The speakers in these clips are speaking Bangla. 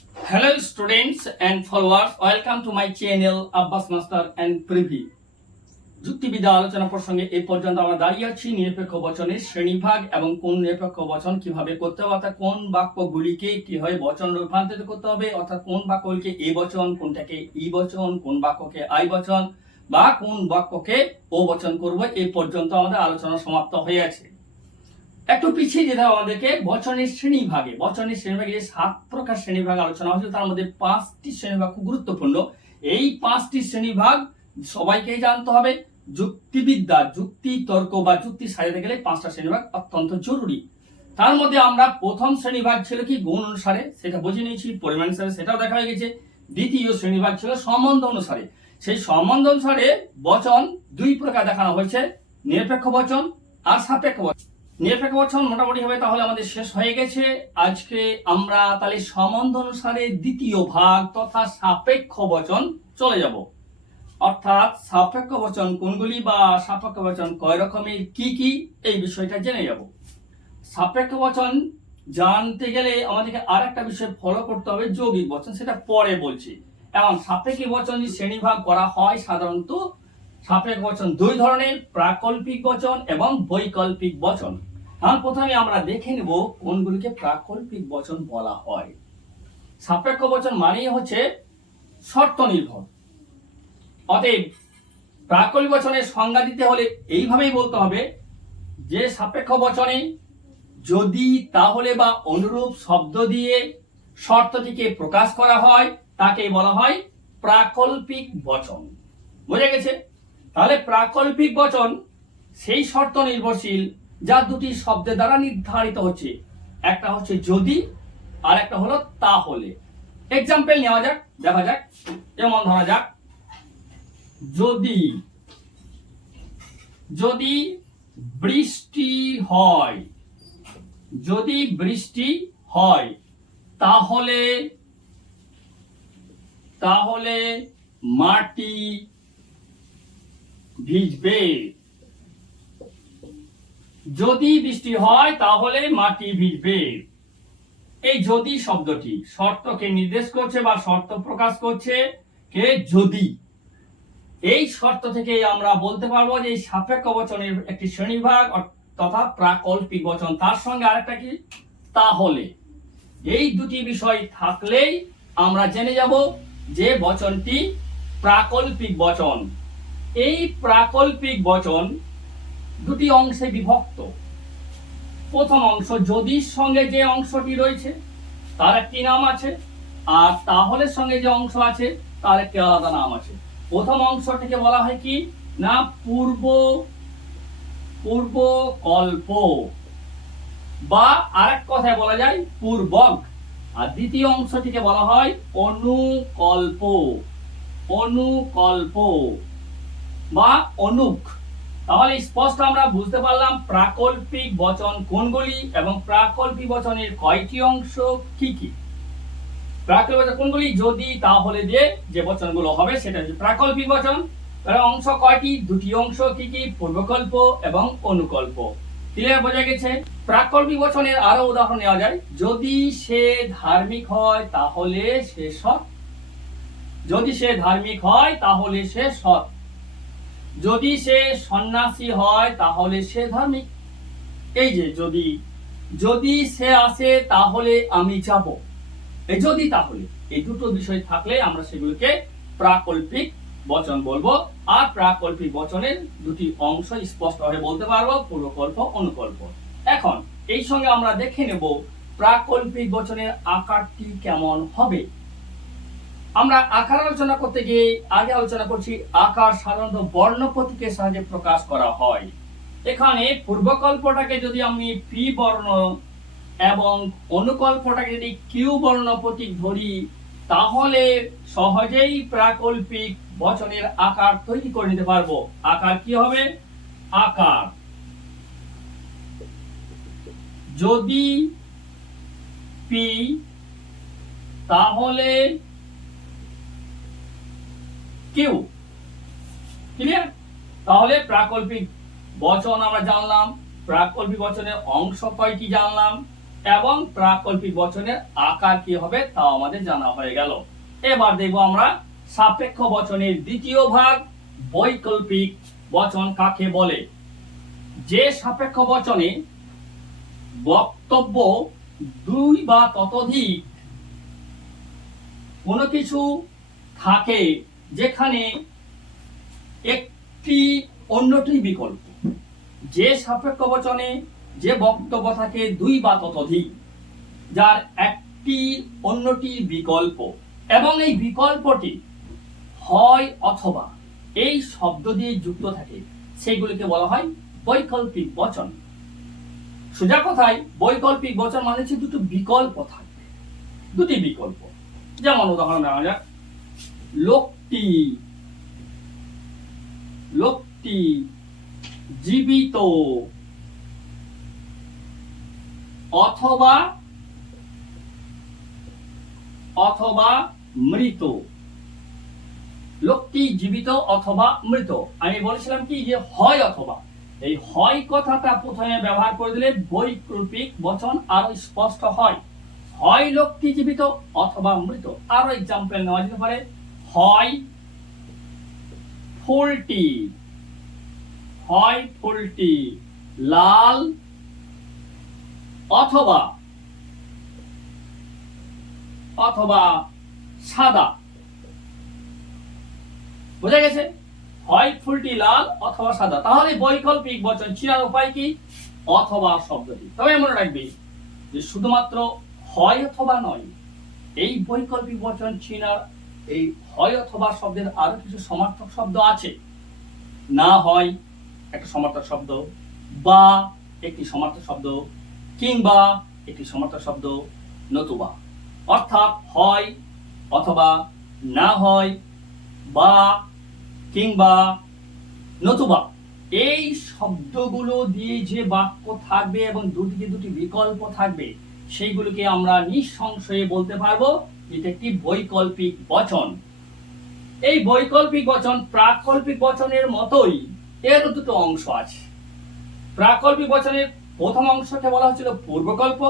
Hello students and followers, welcome to my channel Abbas Master and Privy. যুক্তিবিদ্যা আলোচনা প্রসঙ্গে এই পর্যন্ত আমরা দাঁড়িয়ে আছি নিরপেক্ষ বচনের শ্রেণীভাগ এবং কোন নিরপেক্ষ বচন কিভাবে করতে হবে, অর্থাৎ কোন বাক্যগুলিকে কিভাবে বচন রূপান্তরিত করতে হবে, অর্থাৎ কোন বাক্যগুলিকে এ বচন, কোনটাকে ই বচন, কোন বাক্যকে আই বচন বা কোন বাক্যকে ও বচন করব, এই পর্যন্ত আমাদের আলোচনা সমাপ্ত হয়ে আছে। একটু পিছিয়ে যেতে হবে আমাদেরকে বচনের শ্রেণীভাগে। বচনের শ্রেণীভাগে যে 7 প্রকার শ্রেণীভাগ আলোচনা হয়েছে তার মধ্যে 5টি শ্রেণীভাগ খুব গুরুত্বপূর্ণ। এই 5টি শ্রেণীভাগ সবাইকেই জানতে হবে। যুক্তিবিদ্যা, যুক্তি তর্ক বা যুক্তি সাজাতে গেলে 5টা শ্রেণীভাগ অত্যন্ত জরুরি। তার মধ্যে আমরা প্রথম শ্রেণীভাগ ছিল কি গুণ অনুসারে, সেটা বুঝে নিয়েছি। পরিমাণ অনুসারে সেটাও দেখা হয়ে গেছে। দ্বিতীয় শ্রেণীভাগ ছিল সম্বন্ধ অনুসারে। সেই সম্বন্ধ অনুসারে বচন 2 প্রকার দেখানো হয়েছে, নিরপেক্ষ বচন আর সাপেক্ষ বচন। নিরপেক্ষ বচন মোটামুটি হবে তাহলে আমাদের শেষ হয়ে গেছে। আজকে আমরা তাহলে সম্বন্ধ অনুসারে দ্বিতীয় ভাগ তথা সাপেক্ষ বচন চলে যাব। অর্থাৎ সাপেক্ষ বচন কোনগুলি বা সাপেক্ষ বচন কয় রকমের, কি এই বিষয়টা জেনে যাব। সাপেক্ষ বচন জানতে গেলে আমাদেরকে আর একটা বিষয় ফলো করতে হবে, যৌগিক বচন, সেটা পরে বলছি। এখন সাপেক্ষ বচন শ্রেণীভাগ করা হয় সাধারণত সাপেক্ষ বচন 2 ধরনের, প্রাকল্পিক বচন এবং বৈকল্পিক বচন। এখন প্রথমে আমরা দেখে নেব কোনগুলিকে প্রাকল্পিক বচন বলা হয়। সাপেক্ষ বচন মানেই হচ্ছে শর্ত নির্ভর। অতএব প্রাকল্পিক বচনের সংজ্ঞা দিতে হলে এইভাবেই বলতে হবে যে সাপেক্ষ বচনে যদি তাহলে বা অনুরূপ শব্দ দিয়ে শর্তটিকে প্রকাশ করা হয় তাকে বলা হয় প্রাকল্পিক বচন। বোঝা গেছে? তাহলে প্রাকল্পিক বচন সেই শর্ত নির্ভরশীল যা দুটি শব্দের দ্বারা নির্ধারিত হচ্ছে। একটা হচ্ছে যদি আর একটা হলো তাহলে। এক্সাম্পল নেওয়া যাক, দেখা যাক। যেমন ধরা যাক যদি বৃষ্টি হয়, যদি বৃষ্টি হয় তাহলে তাহলে মাটি ভিজবে। যদি বৃষ্টি হয় তাহলে মাটি ভিজবে। এই যদি শব্দটি শর্তকে নির্দেশ করছে বা শর্ত প্রকাশ করছে কে, যদি। এই শর্ত থেকে আমরা বলতে পারবো যে সাপেক্ষ বচনের একটি শ্রেণীভাগ তথা প্রাকল্পিক বচন। তার সঙ্গে আরেকটা কি, তাহলে। এই দুটি বিষয় থাকলেই আমরা জেনে যাব যে বচনটি প্রাকল্পিক বচন। এই প্রাকল্পিক বচন দুটি অংশে বিভক্ত। প্রথম অংশ যদির সঙ্গে যে অংশটি রয়েছে তার একটি নাম আছে, আর তাহলের সঙ্গে যে অংশ আছে তার একটি আলাদা নাম আছে। প্রথম অংশটিকে বলা হয় কি না পূর্বকল্প, বা আরেক কথায় বলা যায় পূর্বক। আর দ্বিতীয় অংশটিকে বলা হয় অনুকল্প বা অনুক। তাহলে স্পষ্ট আমরা বুঝতে পারলাম প্রাকল্পিক বচন কোনগুলি এবং প্রাকল্পিক বচনের কয়টি অংশ কি। প্রাকল্পিক বচন কোনগুলি, যদি তাহলে দিয়ে যে বচনগুলো হবে সেটা হচ্ছে প্রাকল্পিক বচন। তাহলে অংশ কয়টি, দুটি অংশ, কি পূর্বকল্প এবং অনুকল্প। ক্লিয়ার? বোঝা গেছে? প্রাকল্পিক বচনের আরো উদাহরণ নেওয়া যায়। যদি সে ধার্মিক হয় তাহলে সে সৎ। যদি সে ধার্মিক হয় তাহলে সে সৎ। যদি সে সন্ন্যাসী হয় তাহলে সে ধার্মিক। এই যে যদি সে আসে তাহলে আমি যাব। এই যদি তাহলে এই দুটো বিষয় থাকলে আমরা সেগুলোকে প্রাকল্পিক বচন বলবো। আর প্রাকল্পিক বচনের দুটি অংশ স্পষ্টভাবে বলতে পারবো, পূর্বকল্প, অনুকল্প। এখন এই সঙ্গে আমরা দেখে নেব প্রাকল্পিক বচনের আকারটি কেমন হবে। আমরা আকার আলোচনা করতে গিয়ে আগে আলোচনা করছি আকার সাধারণত বর্ণ প্রতীকের সাহায্যে প্রকাশ করা হয়। এখানে পূর্বকল্পটাকে যদি আমি পি বর্ণ এবং অনুকল্পটাকে যদি কিউ বর্ণ প্রতীক ধরি তাহলে সহজেই প্রাকল্পিক বচনের আকার তৈরি করে নিতে পারবো। আকার কি হবে? আকার যদি পি তাহলে কিউ। ক্লিয়ার? তাহলে প্রাকল্পিক বচন আমরা জানলাম, প্রাকল্পিক বচনের অংশ কয়টি জানলাম, এবং প্রাকল্পিক বচনের আকার কি হবে তা আমাদের জানা হয়ে গেল। এবার দেখব আমরা সাপেক্ষ বচনের দ্বিতীয় ভাগ, বৈকল্পিক বচন কাকে বলে। যে সাপেক্ষ বচনে বক্তব্য দুই বা ততোধিক কোনো কিছু থাকে, যেখানে একটি অন্যটি বিকল্প। যে সাপেক্ষ বচনে যে বক্তব্য থাকে দুই বা ততোধিক, যার একটি অন্যটি বিকল্প, এবং এই বিকল্পটি হয় অথবা এই শব্দ দিয়ে যুক্ত থাকে, সেইগুলিকে বলা হয় বৈকল্পিক বচন। সোজা কথায় বৈকল্পিক বচন মানে হচ্ছে দুটো বিকল্প থাকবে, দুটি বিকল্প। যেমন উদাহরণ দেওয়া যাক, লোকটি লোকটি জীবিত অথবা অথবা মৃত। লোকটি জীবিত অথবা মৃত, আমি বলেছিলাম কি যে হয় অথবা, এই হয় কথাটা প্রথমে ব্যবহার করে দিলে বৈকল্পিক বচন আরো স্পষ্ট হয়। হয় লোকটি জীবিত অথবা মৃত। আরো এক্সাম্পল নেওয়া যেতে পারে, হয় ফুলটি লাল অথবা সাদা। বোঝা গেছে? হয় ফুলটি লাল অথবা সাদা। তাহলে বৈকল্পিক বচন চেনার উপায় কি? অথবা শব্দটি। তবে মনে রাখবে যে শুধুমাত্র হয় অথবা নয়, এই বৈকল্পিক বচন চেনার এই হয় অথবা শব্দের আরো কিছু সমার্থক শব্দ আছে। না হয় একটা সমার্থক শব্দ, বা একটি সমার্থক শব্দ, কিংবা একটি সমার্থক শব্দ, নতুবা। অর্থাৎ হয় অথবা, না হয়, বা, কিংবা, নতুবা, এই শব্দগুলো দিয়ে যে বাক্য থাকবে এবং দুটি দুটি বিকল্প থাকবে, সেইগুলোকে আমরা নিঃসংশয়ে বলতে পারবো এটা একটি বৈকল্পিক বচন। এই বৈকল্পিক বচন প্রাকল্পিক বচনের মতোই এর দুটো অংশ আছে। প্রাকল্পিক বচনের প্রথম অংশকে বলা হচ্ছিল পূর্বকল্প,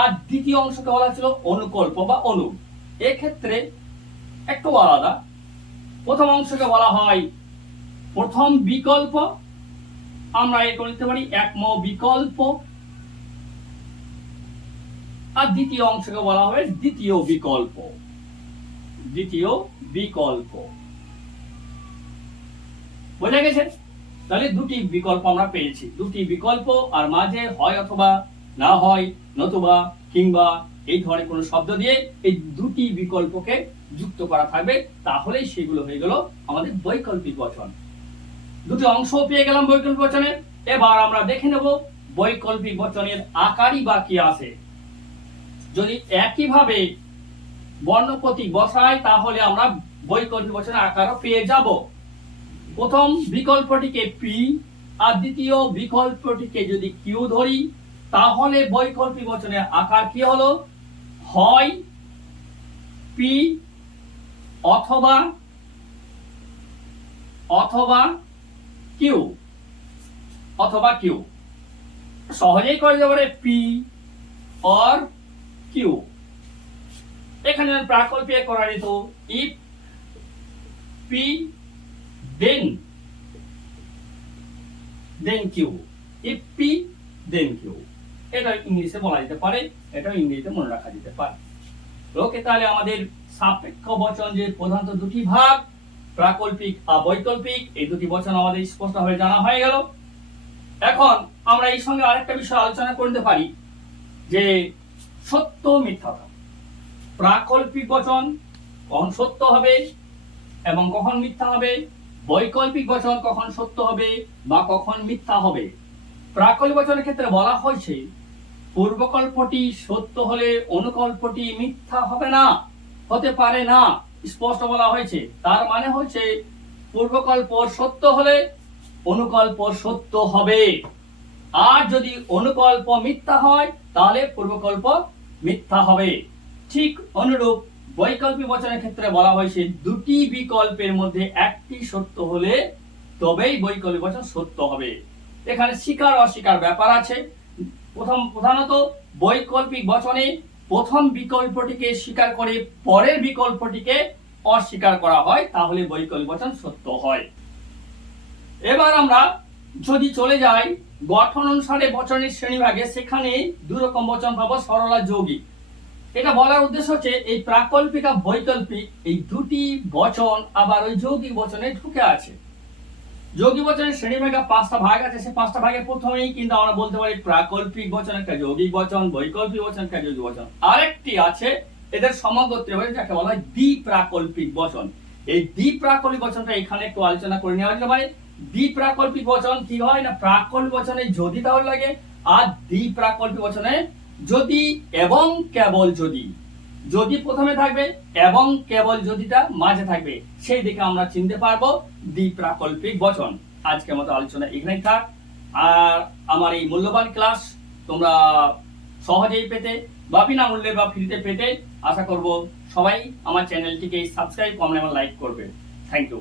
আর দ্বিতীয় অংশকে বলা হচ্ছিল অনুকল্প বা অনু। এক্ষেত্রে একটু আলাদা। প্রথম অংশকে বলা হয় প্রথম বিকল্প, আমরা এ করতে পারি একম বিকল্প, আর দ্বিতীয় অংশকে বলা হবে দ্বিতীয় বিকল্প। বোঝা গেছে? তাহলে দুটি বিকল্প আমরা পেয়েছি, দুটি বিকল্প, আর মাঝে হয় অথবা, না হয়, নতুবা, কিংবা এই ধরনের কোন শব্দ দিয়ে এই দুটি বিকল্পকে যুক্ত করা থাকবে, তাহলেই সেগুলো হয়ে গেল আমাদের বৈকল্পিক বচন। দুটি অংশ পেয়ে গেলাম বৈকল্পিক বচনের। এবার আমরা দেখে নেব বৈকল্পিক বচনের আকারই বা কি আছে। যদি একইভাবে বর্ণপ্রতীক বসাই, তাহলে আমরা বৈকল্পিক বচনের আকারও পেয়ে যাব। প্রথম বিকল্পটিকে পি আর দ্বিতীয় বিকল্পটিকে যদি কিউ ধরি, তাহলে বৈকল্পিক বচনের আকার কি হলো? হয় পি অথবা কিউ, সহজেই করে দেবো পি অর কিউ। এখানে প্রাকল্পিক করা যেত if P then Q, if P then Q. এটা ইংলিশে বলা যেতে পারে, এটা ইংরেজিতে মনে রাখা যেতে পারে। ওকে, তাহলে আমাদের সাপেক্ষ বচন যে প্রধানত দুটি ভাগ, প্রাকল্পিক আর বৈকল্পিক, এই দুটি বচন আমাদের স্পষ্টভাবে জানা হয়ে গেল। এখন আমরা এই সঙ্গে আরেকটা বিষয় আলোচনা করতে পারি যে সত্য মিথ্যাটা। প্রাকল্পিক বচন কখন সত্য হবে এবং কখন মিথ্যা হবে, বৈকল্পিক বচন কখন সত্য হবে বা কখন মিথ্যা হবে। প্রাকল্পিক বচনের ক্ষেত্রে বলা হয়েছে পূর্বকল্পটি সত্য হলে অনুকল্পটি মিথ্যা হবে না, হতে পারে না, স্পষ্ট বলা হয়েছে। তার মানে হচ্ছে পূর্বকল্প সত্য হলে অনুকল্প সত্য হবে, আর যদি অনুকল্প মিথ্যা হয় তাহলে পূর্বকল্প মিথ্যা হবে। ঠিক অনুরূপ বৈকল্পিক বচনের ক্ষেত্রে বলা হয়েছে দুটি বিকল্পের মধ্যে একটি সত্য হলে তবেই বৈকল্পিক বচন সত্য হবে। এখানে স্বীকার অস্বীকার ব্যাপার আছে। প্রধানত বৈকল্পিক বচনে প্রথম বিকল্পটিকে স্বীকার করে পরের বিকল্পটিকে অস্বীকার করা হয় তাহলে বৈকল্পিক বচন সত্য হয়। এবার আমরা যদি চলে যাই গঠন অনুসারে বচনের শ্রেণীভাগে, সেখানে দুই রকম বচন পাবো, সরল আর যৌগিক। এটা বলার উদ্দেশ্য হচ্ছে এই প্রাকল্পিক আর বৈকল্পিক এই দুটি বচন আবার ওই যৌগিক বচনে ঢুকে আছে। যৌগিক বচনের শ্রেণীভাগে 5টা ভাগ আছে, সেই 5টা ভাগের প্রথমেই কিন্তু আমরা বলতে পারি প্রাকল্পিক বচন একটা যৌগিক বচন, বৈকল্পিক বচন একটা যৌগিক বচন। আরেকটি আছে এদের সমগোত্রী বচন, যাকে বলা হয় দ্বিপ্রাকল্পিক বচন। এই দ্বিপ্রাকল্পিক বচনটা এখানে একটু আলোচনা করে নেওয়া যেতে পারে। দ্বিপ্রাকল্পিক বচন কি হয় না, প্রাকল্পিক বচনে যদি তাহলে লাগে, আর দ্বিপ্রাকল্পিক বচনে যদি এবং কেবল যদি, যদি প্রথমে থাকবে এবং কেবল যদিটা মাঝে থাকবে, সেই দিকে আমরা চিনতে পারবো দ্বিপ্রাকল্পিক বচন। আজকের মতো আলোচনা এখানেই থাক। আর আমার এই মূল্যবান ক্লাস তোমরা সহজেই পেতে বা বিনামূল্যে বা ফ্রিতে পেতে আশা করব সবাই আমার চ্যানেলটিকে সাবস্ক্রাইব, কমেন্ট এবং লাইক করবে। Thank you.